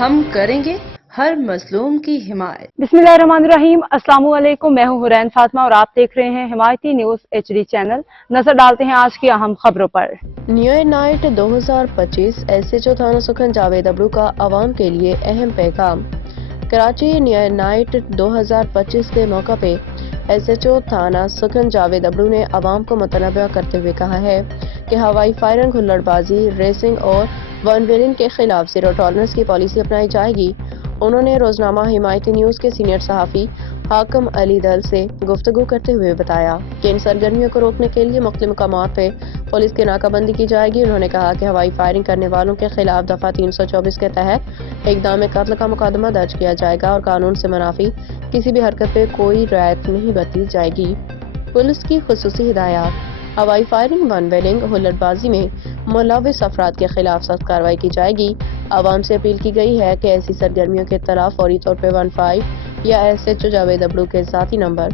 ہم کریں گے ہر مظلوم کی حمایت۔ بسمillahirrahmanirrahim، السلام علیکم، میں ہوں حرین فاطمہ اور آپ دیکھ رہے ہیں حمایتی نیوز HD چینل۔ نظر ڈالتے ہیں آج کی اہم خبروں پر۔ نیو ایئر نائٹ 2025 SHO تھانہ سکھن جاوید ابرو کا عوام کے لیے اہم پیغام۔ کراچی نیو ایئر نائٹ 2025 کے موقع پہ SHO تھانہ سکھن جاوید ابرو نے عوام کو متنبہ کرتے ہوئے کہا ہے کہ ہوائی فائرنگ، ہلڑ بازی، ریسنگ اور ون ویلنگ کے خلاف زیرو ٹالرنس کی پالیسی اپنائی جائے گی۔ انہوں نے روزنامہ حمایتی نیوز کے سینئر صحافی حاکم علی دل سے گفتگو کرتے ہوئے بتایا کہ ان سرگرمیوں کو روکنے کے لیے مختلف مقامات پہ پولیس کی ناکہ بندی کی جائے گی۔ انہوں نے کہا کہ ہوائی فائرنگ کرنے والوں کے خلاف دفعہ 324 کے تحت اقدام قتل کا مقدمہ درج کیا جائے گا اور قانون سے منافی کسی بھی حرکت پہ کوئی رعایت نہیں برتی جائے گی۔ پولیس کی خصوصی ہدایات: ہوائی فائرنگ، ون ویلنگ، ہلڑ بازی میں ملوث افراد کے خلاف سخت کارروائی کی جائے گی۔ عوام سے اپیل کی گئی ہے کہ ایسی سرگرمیوں کے اطلاع فوری طور پہ 15 یا SHO جاوید ابرو کے ذاتی نمبر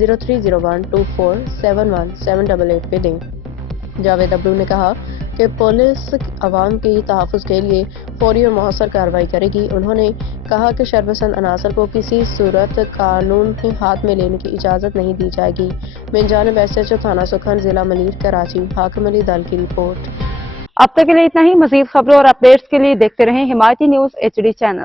030124717888 پہ دیں۔ جاوید ابرو نے کہا کہ پولیس عوام کے تحفظ کے لیے فوری اور مؤثر کارروائی کرے گی۔ انہوں نے کہا کہ شرپسند عناصر کو کسی صورت قانون کے ہاتھ میں لینے کی اجازت نہیں دی جائے گی۔ من جانب SHO تھانہ سکھن، ضلع ملیر، کراچی، حاکم علی دل کی رپورٹ۔ اب تک کے لیے اتنا ہی۔ مزید خبروں اور اپڈیٹس کے لیے دیکھتے رہیں حمایتی نیوز HD چینل۔